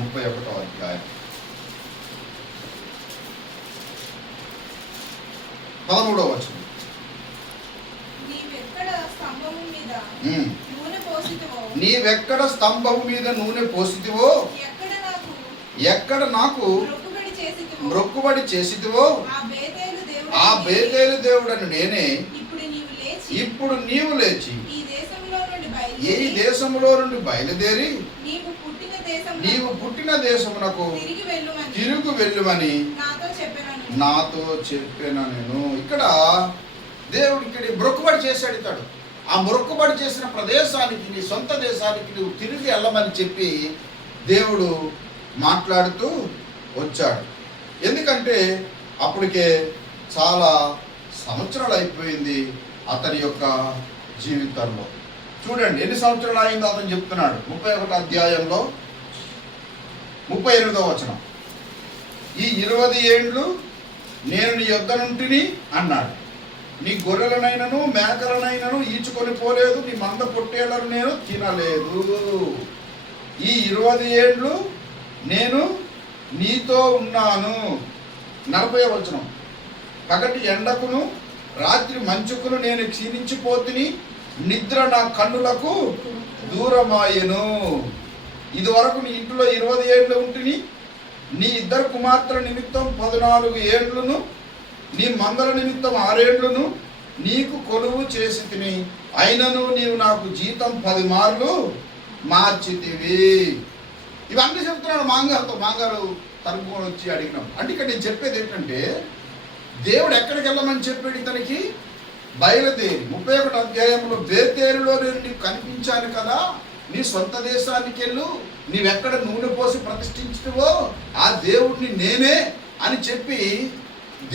31వ అధ్యాయం 13వ వచనం. నీవెక్కడ స్తంభము మీద నూనె పోసితివో, ఎక్కడ నాకు మ్రొక్కుబడి చేసితివో, ఆ బేతేలు దేవుడను నేనే. ఇప్పుడు నీవు లేచి ఈ దేశములో నుండి బయలుదేరి నీవు పుట్టిన దేశమునకు తిరుగు వెళ్ళుమని నాతో చెప్పాను నేను. ఇక్కడ దేవుడు ఇక్కడ మ్రొక్కుబడి చేశాడు. ఇతడు ఆ మ్రొక్కుబడి చేసిన ప్రదేశానికి, నీ సొంత దేశానికి నువ్వు తిరిగి వెళ్ళమని చెప్పి దేవుడు మాట్లాడుతూ వచ్చాడు. ఎందుకంటే అప్పటికే చాలా సంవత్సరాలు అయిపోయింది అతని యొక్క జీవితంలో. చూడండి ఎన్ని సంవత్సరాలు అయిందో అతను చెప్తున్నాడు. 31వ అధ్యాయంలో 38వ వచనం. ఈ 20 ఏండ్లు నేను నీ యొద్ద నుంటిని అన్నాడు. నీ గొర్రెలనైనను మేకలనైనను ఈచుకొని పోలేదు, నీ మంద పొట్టేళ్లను నేను తినలేదు. ఈ 20 ఏండ్లు నేను నీతో ఉన్నాను. 40వ వచనం. పగటి ఎండకును రాత్రి మంచుకును నేను క్షీణించిపోతుని, నిద్ర నా కన్నులకు దూరమాయెను. ఇదివరకు నీ ఇంట్లో 20 ఏండ్లు ఉంటుని, నీ 2 కుమార్తెల నిమిత్తం 14 ఏండ్లను, నీ మందల నిమిత్తం 6 ఏండ్లను నీకు కొలువు చేసి తిని, అయినను నీవు నాకు జీతం 10 మార్లు మార్చితివి. ఇవన్నీ చెప్తున్నాడు మాంగారుతో. మాంగారు తరుపుకొని వచ్చి అడిగినాం. అంటే ఇక్కడ నేను చెప్పేది ఏంటంటే, దేవుడు ఎక్కడికి వెళ్ళమని చెప్పాడు ఇతనికి? బయలుదేరి 31వ అధ్యాయంలో బేతేలులో నేను నీకు కనిపించాను కదా, నీ సొంత దేశానికి వెళ్ళు, నీవెక్కడ నూనె పోసి ప్రతిష్ఠించువో ఆ దేవుడిని నేనే అని చెప్పి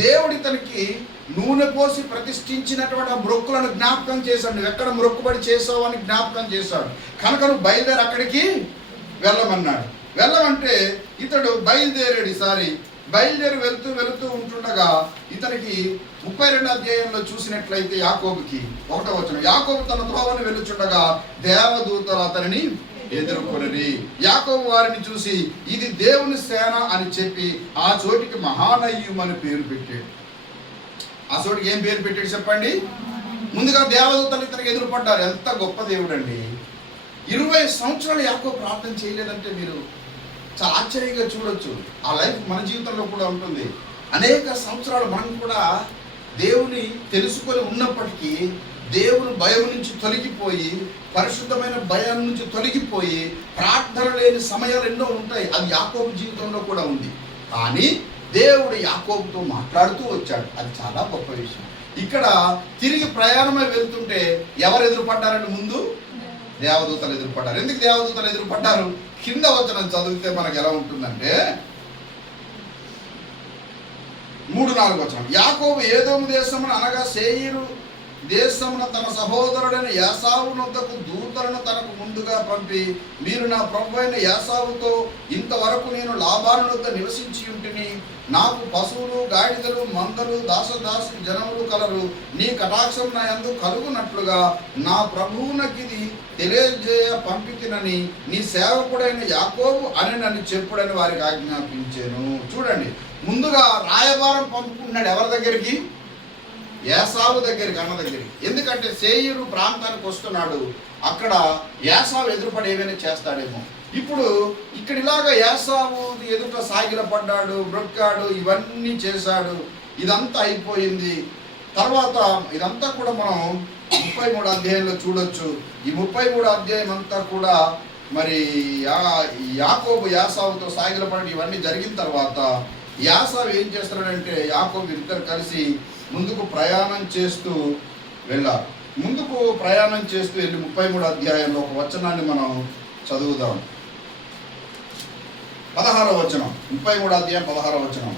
దేవుడు ఇతనికి నూనె పోసి ప్రతిష్ఠించినటువంటి ఆ మ్రొక్కులను జ్ఞాపకం చేశాడు. నువ్వు ఎక్కడ మ్రొక్కుబడి చేసావు అని జ్ఞాపకం చేశాడు. కనుక నువ్వు బయలుదేరి అక్కడికి వెళ్ళమన్నాడు. వెళ్ళమంటే ఇతడు బయలుదేరాడు. ఈసారి బయలుదేరి వెళుతూ ఉంటుండగా ఇతనికి 32వ అధ్యాయంలో చూసినట్లయితే యాకోబుకి 1వ వచనం. యాకోబు తన త్రోవను వెళ్ళుచుండగా దేవదూతలు అతనిని ఎదుర్కొనిరి. యాకోబు వారిని చూసి ఇది దేవుని సేన అని చెప్పి ఆ చోటికి మహానయ్యం అని పేరు పెట్టాడు. ఆ చోటికి ఏం పేరు పెట్టాడు చెప్పండి? ముందుగా దేవదూతలు ఇతనికి ఎదురుపడ్డారు. ఎంత గొప్ప దేవుడు అండి. 20 సంవత్సరాలు యాకోబు ప్రార్థన చేయలేదంటే మీరు చాలా ఆశ్చర్యంగా చూడొచ్చు. ఆ లైఫ్ మన జీవితంలో కూడా ఉంటుంది. అనేక సంవత్సరాలు మనం కూడా దేవుని తెలుసుకొని ఉన్నప్పటికీ దేవుని భయం నుంచి తొలగిపోయి, పరిశుద్ధమైన భయం నుంచి తొలగిపోయి ప్రార్థన లేని సమయాలు ఎన్నో ఉంటాయి. అది యాకోబు జీవితంలో కూడా ఉంది. కానీ దేవుడు యాకోబుతో మాట్లాడుతూ వచ్చాడు. అది చాలా గొప్ప విషయం. ఇక్కడ తిరిగి ప్రయాణమై వెళ్తుంటే ఎవరు ఎదురుపడ్డారంటే ముందు దేవదూతలు ఎదురుపడ్డారు. ఎందుకు దేవదూతలు ఎదురుపడ్డారు? కింద వచనం చదివితే మనకు ఎలా ఉంటుందంటే 3-4 వచనం. యాకోబు ఏదోము దేశమున అనగా సేయీరు దేశమున తన సహోదరుడైన యాసావు నొద్దకు దూతలను తనకు ముందుగా పంపి, మీరు నా ప్రభువైన యాసావుతో ఇంతవరకు నేను లాబాను వద్ద నివసించి ఉంటిని, నాకు పశువులు గాడిదలు మందలు దాసదాసి జనములు కలరు, నీ కటాక్షం నా యందు కలుగునట్లుగా నా ప్రభువునకిది తెలియజేయ పంపితినని నీ సేవకుడైన యాకోబు అని నన్ను చెప్పుడని వారికి ఆజ్ఞాపించాను. చూడండి, ముందుగా రాయబారం పంపుకున్నాడు. ఎవరి దగ్గరికి? యాసావు దగ్గరికి, అన్న దగ్గరికి. ఎందుకంటే సేయీరు ప్రాంతానికి వస్తున్నాడు. అక్కడ యాసావు ఎదురుపడి ఏమైనా చేస్తాడేమో. ఇప్పుడు ఇక్కడ ఇలాగా యాసావు ఎదుట సాగిలపడ్డాడు, బ్రొక్కాడు, ఇవన్నీ చేశాడు. ఇదంతా అయిపోయింది. తర్వాత ఇదంతా కూడా మనం 33వ అధ్యాయంలో చూడొచ్చు. ఈ 33వ అధ్యాయం అంతా కూడా మరి యాకోబు యాసావుతో సాగిలపడి ఇవన్నీ జరిగిన తర్వాత యాసావు ఏం చేస్తాడంటే, యాకోబు ఇద్దరు కలిసి ముందుకు ప్రయాణం చేస్తూ వెళ్ళారు. ముందుకు ప్రయాణం చేస్తూ వెళ్ళి 33వ అధ్యాయంలో ఒక వచనాన్ని మనం చదువుదాం. 16వ వచనం. 33వ అధ్యాయం 16వ వచనం.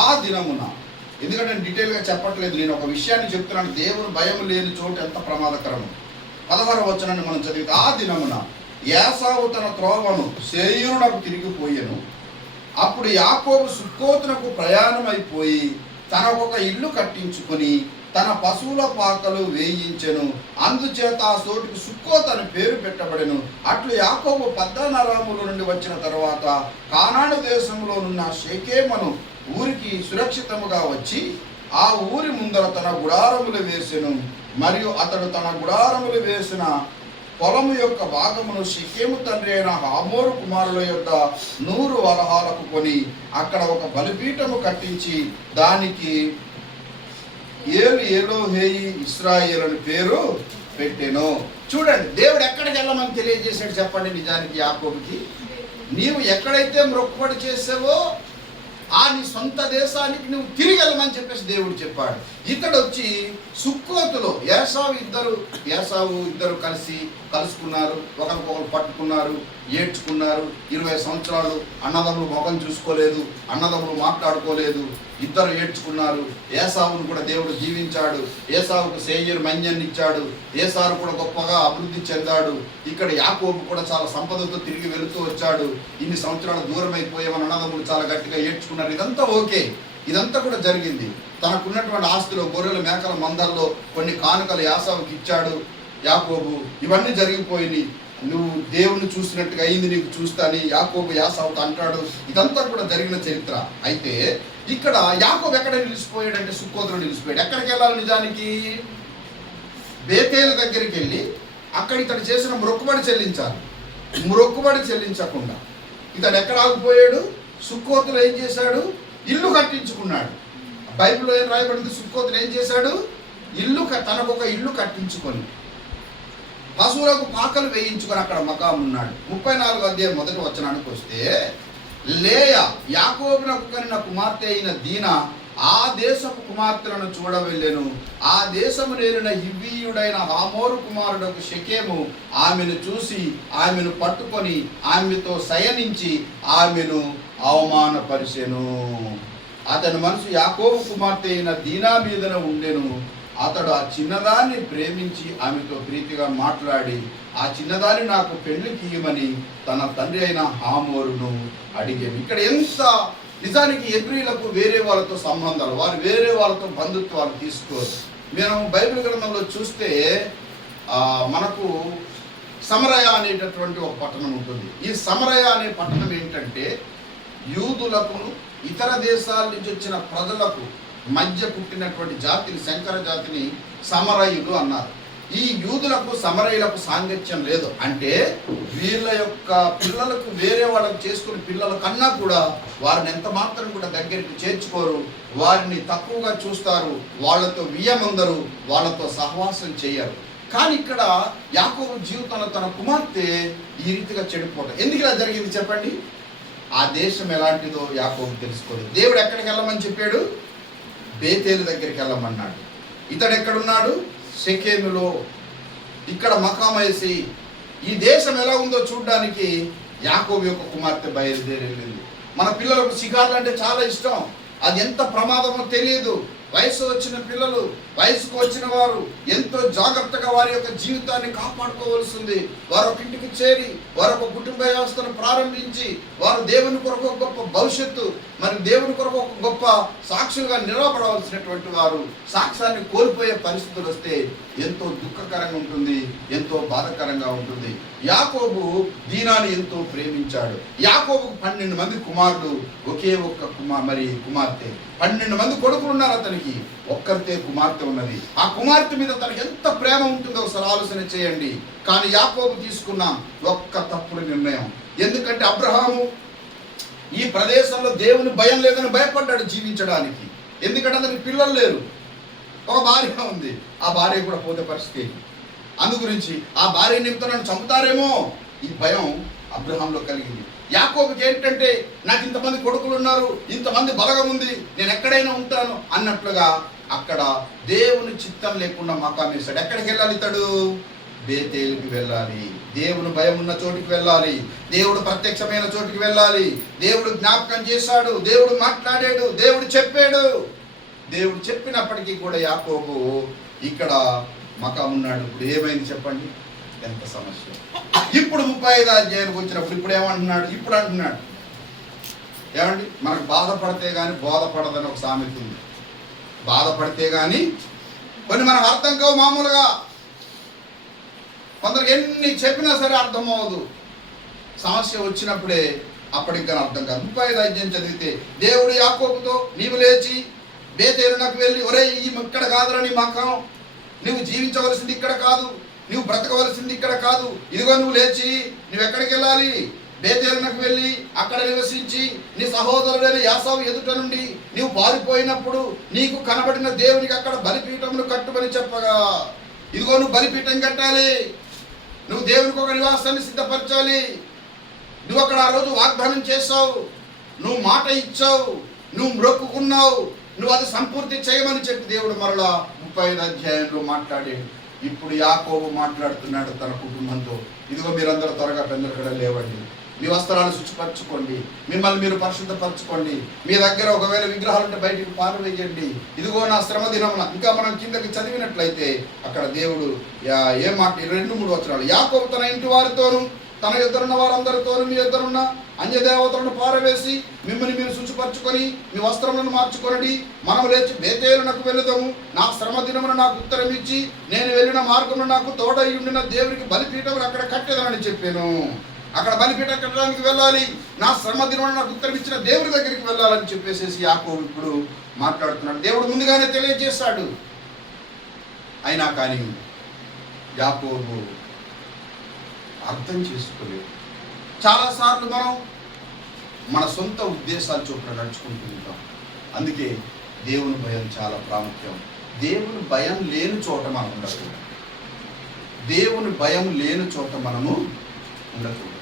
ఆ దినమున, ఎందుకంటే నేను డీటెయిల్గా చెప్పట్లేదు, నేను ఒక విషయాన్ని చెప్తున్నాను. దేవుని భయం లేని చోటు ఎంత ప్రమాదకరము. 16వ వచనాన్ని మనం చదివితే, ఆ దినమున యాసావు తన త్రోవను సేయీరునకు తిరిగిపోయెను. అప్పుడు యాకోబు సుక్కోతునకు ప్రయాణమైపోయి తనకొక ఇల్లు కట్టించుకొని తన పశువుల పాకలు వేయించెను. అందుచేత ఆ చోటుకు సుక్కోత్ అని పేరు పెట్టబడెను. అట్లు యాకోబు పద్దన అరాముల నుండి వచ్చిన తర్వాత కానాను దేశంలో ఉన్న షెకెమును ఊరికి సురక్షితముగా వచ్చి ఆ ఊరి ముందర తన గుడారములు వేసెను. మరియు అతడు తన గుడారములు వేసిన పొలము యొక్క భాగమును షెకెము తండ్రి అయిన హమోరు కుమారుల యొక్క 100 వరహాలకు కొని అక్కడ ఒక బలిపీఠము కట్టించి దానికి ఏలు ఎలోహేయి ఇశ్రాయేలు అని పేరు పెట్టెను. చూడండి, దేవుడు ఎక్కడికి వెళ్ళమని తెలియజేశాడు చెప్పండి. నిజానికి యాకోబుకి నీవు ఎక్కడైతే మొక్కుబడి చేసావో ఆ నీ సొంత దేశానికి నువ్వు తిరిగి వెళ్ళమని చెప్పేసి దేవుడు చెప్పాడు. ఇతడు వచ్చి సుక్కోతులో ఏసావు ఇద్దరు కలుసుకున్నారు, ఒకరికొకరు పట్టుకున్నారు, ఏడ్చుకున్నారు. 20 సంవత్సరాలు అన్నదమ్ములు ముఖం చూసుకోలేదు, అన్నదమ్ములు మాట్లాడుకోలేదు, ఇద్దరు ఏడ్చుకున్నారు. ఏసావును కూడా దేవుడు జీవించాడు. ఏసావుకు సేయరు మన్యాన్ని ఇచ్చాడు. ఏసావు కూడా గొప్పగా అభివృద్ధి చెందాడు. ఇక్కడ యాకోబు కూడా చాలా సంపదతో తిరిగి వెళుతూ వచ్చాడు. ఇన్ని సంవత్సరాలు దూరం అయిపోయామని అన్నదమ్ములు చాలా గట్టిగా ఏడ్చుకున్నారు. ఇదంతా ఓకే, ఇదంతా కూడా జరిగింది. తనకున్నటువంటి ఆస్తిలో గొర్రెల మేకల మందల్లో కొన్ని కానుకలు ఏసావుకి ఇచ్చాడు యాకోబు. ఇవన్నీ జరిగిపోయినాయి. నువ్వు దేవుని చూసినట్టుగా అయింది, నీకు చూస్తాని యాకోబు ఏసావుతో అంటాడు. ఇదంతా కూడా జరిగిన చరిత్ర. అయితే ఇక్కడ యాకోబు ఎక్కడ నిలిచిపోయాడంటే సుక్కోతులో నిలిచిపోయాడు. ఎక్కడికి వెళ్ళాలి? నిజానికి బేతేలు దగ్గరికి వెళ్ళి అక్కడ ఇతడు చేసిన మొక్కుబడి చెల్లించాలి. మొక్కుబడి చెల్లించకుండా ఇతడు ఎక్కడ ఆగిపోయాడు? సుక్కోతులో ఏం చేశాడు? ఇల్లు కట్టించుకున్నాడు. బైబిల్లో ఏం రాయబడింది? సుక్కోతులో ఏం చేశాడు? తనకు ఒక ఇల్లు కట్టించుకొని పశువులకు పాకలు వేయించుకొని అక్కడ మకాం ఉన్నాడు. 34వ అధ్యాయం 1వ వచనానికి వస్తే, లేయా యాకోబునకు కనిన కుమార్తె అయిన దీనా ఆ దేశపు కుమార్తెలను చూడవెళ్ళెను. ఆ దేశము నేలిన హివ్వీయుడైన హమోరు కుమారుడకు షెకెము ఆమెను చూసి ఆమెను పట్టుకొని ఆమెతో శయనించి ఆమెను అవమానపరిచెను. అతని మనసు యాకోబు కుమార్తె అయిన దీనా మీదన ఉండెను. అతడు ఆ చిన్నదాన్ని ప్రేమించి ఆమెతో ప్రీతిగా మాట్లాడి ఆ చిన్నదాన్ని నాకు పెళ్లికి ఇయ్యమని తన తండ్రి అయిన హామోరును అడిగాను. ఇక్కడ ఎంత నిజానికి ఎబ్రీలకు వేరే వాళ్ళతో సంబంధాలు, వారు వేరే వాళ్ళతో బంధుత్వాలు తీసుకోరు. మనం బైబిల్ గ్రంథంలో చూస్తే మనకు సమరయ అనేటటువంటి ఒక పట్టణం ఉంటుంది. ఈ సమరయ అనే పట్టణం ఏంటంటే యూదులకు ఇతర దేశాల నుంచి వచ్చిన ప్రజలకు మధ్య పుట్టినటువంటి జాతిని, శంకర జాతిని సమరయులు అన్నారు. ఈ యూదులకు సమరయులకు సాంగత్యం లేదు. అంటే వీళ్ళ యొక్క పిల్లలకు వేరే వాళ్ళకు చేసుకునే పిల్లల కన్నా కూడా వారిని ఎంత మాత్రం కూడా దగ్గరికి చేర్చుకోరు, వారిని తక్కువగా చూస్తారు, వాళ్ళతో వియ్యమందరు, వాళ్ళతో సహవాసం చేయరు. కానీ ఇక్కడ యాకోబు జీవితంలో తన కుమార్తె ఈ రీతిగా చెడిపోవడం ఎందుకు ఇలా జరిగింది చెప్పండి? ఆ దేశం ఎలాంటిదో యాకోబు తెలుసుకోలేదు. దేవుడు ఎక్కడికి వెళ్ళమని చెప్పాడు? బేతేలు దగ్గరికి వెళ్ళమన్నాడు. ఇతడు ఎక్కడున్నాడు? షెకెములో. ఇక్కడ మకాం వేసి ఈ దేశం ఎలా ఉందో చూడడానికి యాకోబు యొక్క కుమార్తె బయలుదేరి వెళ్ళింది. మన పిల్లలకు షికార్లు అంటే చాలా ఇష్టం. అది ఎంత ప్రమాదమో తెలియదు. వయసు వచ్చిన పిల్లలు, వయసుకు వచ్చిన వారు ఎంతో జాగ్రత్తగా వారి యొక్క జీవితాన్ని కాపాడుకోవాల్సింది. వారు ఒక ఇంటికి చేరి వారు ఒక కుటుంబ వ్యవస్థను ప్రారంభించి వారు దేవుని కొరకు ఒక గొప్ప భవిష్యత్తు, మరి దేవుని కొరకు ఒక గొప్ప సాక్షులుగా నిలబడవలసినటువంటి వారు సాక్ష్యాన్ని కోల్పోయే పరిస్థితులు వస్తే ఎంతో దుఃఖకరంగా ఉంటుంది, ఎంతో బాధాకరంగా ఉంటుంది. యాకోబు దీనాన్ని ఎంతో ప్రేమించాడు. యాకోబుకు 12 మంది కుమారుడు, ఒకే ఒక్క కుమార్తె. 12 మంది కొడుకులు ఉన్నారు అతనికి, ఒక్కరితే కుమార్తె ఉన్నది. ఆ కుమార్తె మీద తనకి ఎంత ప్రేమ ఉంటుందో ఒకసారి ఆలోచన చేయండి. కానీ యాకోబు తీసుకున్న ఒక్క తప్పుడు నిర్ణయం. ఎందుకంటే అబ్రహాము ఈ ప్రదేశంలో దేవుని భయం లేదని భయపడ్డాడు జీవించడానికి. ఎందుకంటే అతనికి పిల్లలు లేరు, ఒక భార్య ఉంది. ఆ భార్య కూడా పోతే పరిస్థితి. అందుగురించి ఆ భార్య నిమిత్తం నన్ను చంపుతారేమో ఈ భయం అబ్రహాంలో కలిగింది. యాకోబుకి ఏంటంటే నాకు ఇంతమంది కొడుకులు ఉన్నారు, ఇంతమంది బలగం ఉంది, నేను ఎక్కడైనా ఉంటాను అన్నట్లుగా అక్కడ దేవుని చిత్తం లేకుండా మకాం వేశాడు. ఎక్కడికి వెళ్ళాలి ఇతడు? బేతేలుకి వెళ్ళాలి. దేవుని భయం ఉన్న చోటికి వెళ్ళాలి. దేవుడు ప్రత్యక్షమైన చోటికి వెళ్ళాలి. దేవుడు జ్ఞాపకం చేశాడు, దేవుడు మాట్లాడాడు, దేవుడు చెప్పాడు. దేవుడు చెప్పినప్పటికీ కూడా యాకోబు ఇక్కడ మకాం ఉన్నాడు. ఇప్పుడు ఏమైంది చెప్పండి? ఎంత సమస్య. ఇప్పుడు 35వ అధ్యాయానికి వచ్చినప్పుడు ఇప్పుడు ఏమంటున్నాడు? ఇప్పుడు అంటున్నాడు ఏమండి, మనకు బాధపడితే కానీ బోధపడదని ఒక సామెత ఉంది. బాధపడితే కానీ కొన్ని మనకు అర్థం కావు మామూలుగా. కొందరికి ఎన్ని చెప్పినా సరే అర్థం అవ్వదు. సమస్య వచ్చినప్పుడే అప్పటికి అర్థం కాదు. 35 అధ్యాయం చదివితే దేవుడు యాకోబుతో, నీవు లేచి బేతేలునకు వెళ్ళి, ఒరే ఇక్కడ కాదురా నీ మకం, నువ్వు జీవించవలసింది ఇక్కడ కాదు, నువ్వు బ్రతకవలసింది ఇక్కడ కాదు. ఇదిగో నువ్వు లేచి నువ్వు ఎక్కడికి వెళ్ళాలి, బేతేలునకు వెళ్ళి అక్కడ నివసించి నీ సహోదరుడైన యాసావు ఎదుట నుండి నీవు పారిపోయినప్పుడు నీకు కనబడిన దేవునికి అక్కడ బలిపీఠమును కట్టుమని చెప్పగా, ఇదిగో నువ్వు బలిపీఠం కట్టాలి, నువ్వు దేవునికి ఒక నివాసాన్ని సిద్ధపరచాలి, నువ్వు అక్కడ ఆ రోజు వాగ్దానం చేసావు, నువ్వు మాట ఇచ్చావు, నువ్వు మొక్కుకున్నావు, నువ్వు అది సంపూర్తి చేయమని చెప్పి దేవుడు మరలా 35 అధ్యాయంలో మాట్లాడాడు. ఇప్పుడు యాకోబు మాట్లాడుతున్నాడు తన కుటుంబంతో, ఇదిగో మీరందరూ త్వరగా పెందరకడ లేవండి, మీ వస్త్రాలు శుచిపరచుకోండి, మిమ్మల్ని మీరు పరిశుద్ధపరచుకోండి, మీ దగ్గర ఒకవేళ విగ్రహాలు ఉంటే బయటికి పారవేయండి, ఇదిగో నా శ్రమ దినమున. ఇంకా మనం కిందకి చదివినట్లయితే అక్కడ దేవుడు ఏం మాట, 2-3 వచనాలు, యాకోబు తన ఇంటి వారితోనూ తన ఎదురున్న వారందరితోనూ మీ ఎదురున్న అన్యదేవతలను పారవేసి మిమ్మల్ని మీరు శుచిపరచుకొని మీ వస్త్రములను మార్చుకొనడి, మనం లేచి బేతేలునకు వెళుదాము, నా శ్రమ దినమున నాకు ఉత్తరం ఇచ్చి నేను వెళ్ళిన మార్గంలో నాకు తోడై ఉండిన దేవునికి బలిపీఠం అక్కడ కట్టేదానని చెప్పాను. అక్కడ బలిపీఠం కట్టడానికి వెళ్ళాలి, నా శ్రమ దినమున నాకు ఉత్తరం ఇచ్చిన దేవుడి దగ్గరికి వెళ్ళాలని చెప్పేసి యాకోబు ఇప్పుడు మాట్లాడుతున్నాడు. దేవుడు ముందుగానే తెలియజేశాడు. అయినా కానీ యాకోబు అర్థం చేసుకోలేదు. చాలాసార్లు మనం మన సొంత ఉద్దేశాలు చొప్పున నడుచుకుంటూ ఉంటాం. అందుకే దేవుని భయం చాలా ప్రాముఖ్యం. దేవుని భయం లేని చోట మనం ఉండకూడదు. దేవుని భయం లేని చోట మనము ఉండకూడదు.